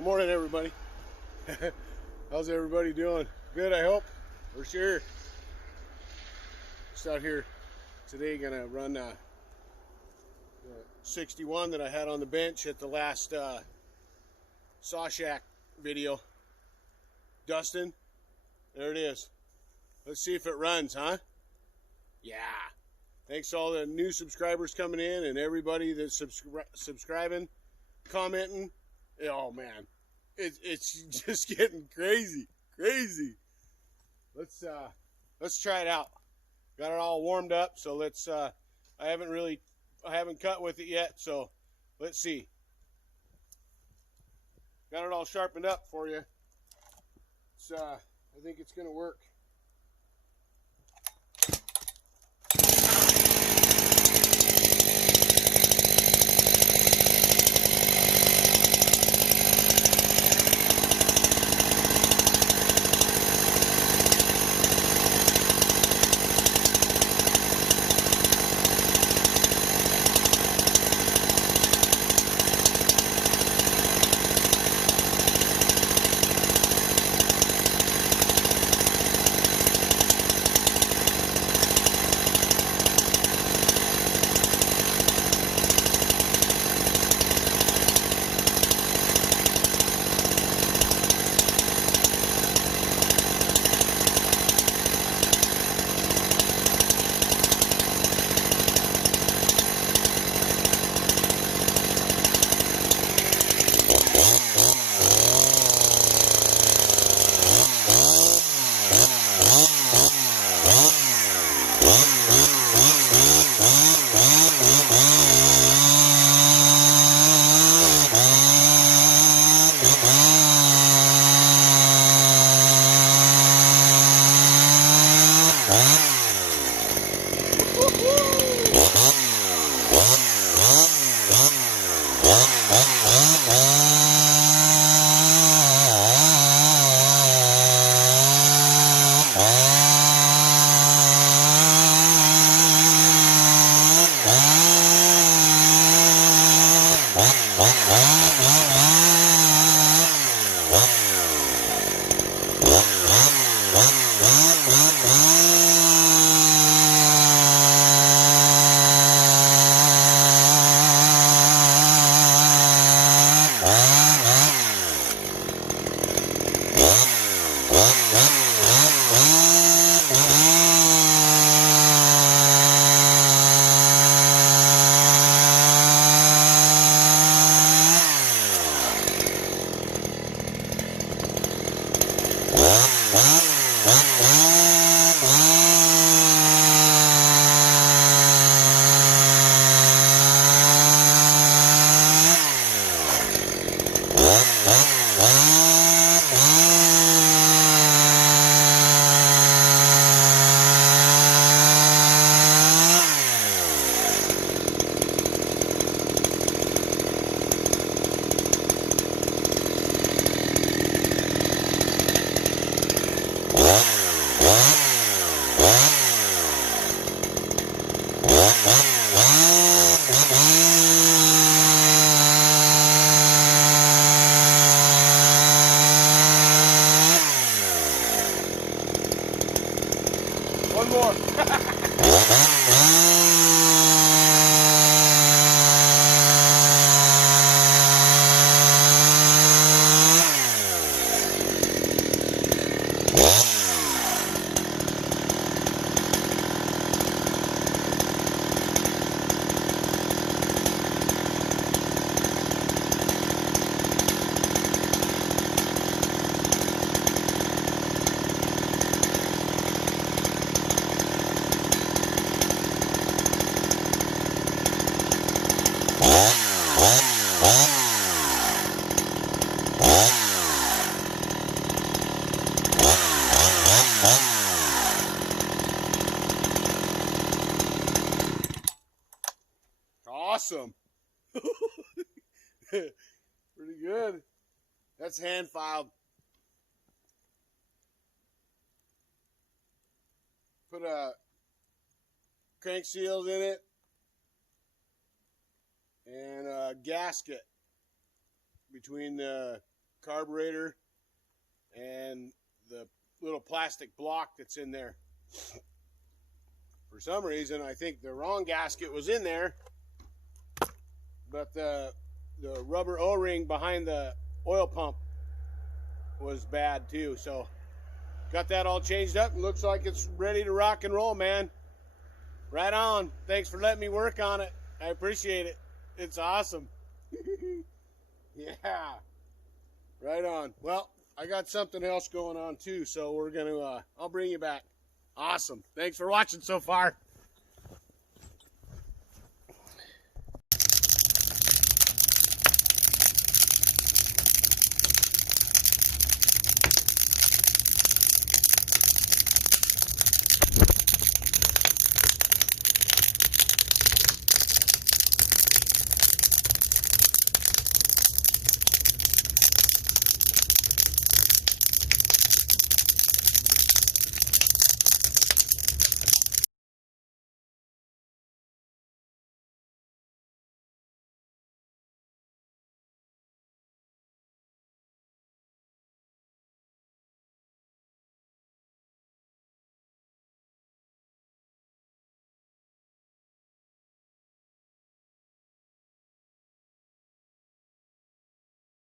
Good morning, everybody. How's everybody doing? Good, I hope. For sure. Just out here today, gonna run the 61 that I had on the bench at the last saw shack video. Dustin, there it is. Let's see if it runs, huh? Yeah. Thanks to all the new subscribers coming in and everybody that's subscribing, commenting. Oh man, it's just getting crazy. Let's try it out. Got it all warmed up, so let's. I haven't cut with it yet, so let's see. Got it all sharpened up for you. It's I think it's gonna work. One more. Awesome. Pretty good. That's hand filed. Put a crank seals in it and a gasket between the carburetor and the little plastic block that's in there. For some reason, I think the wrong gasket was in there, but the rubber O-ring behind the oil pump was bad too. So got that all changed up and looks like it's ready to rock and roll, man. Right on. Thanks for letting me work on it. I appreciate it. It's awesome. Yeah. Right on. Well, I got something else going on too, so we're going to, I'll bring you back. Awesome. Thanks for watching so far.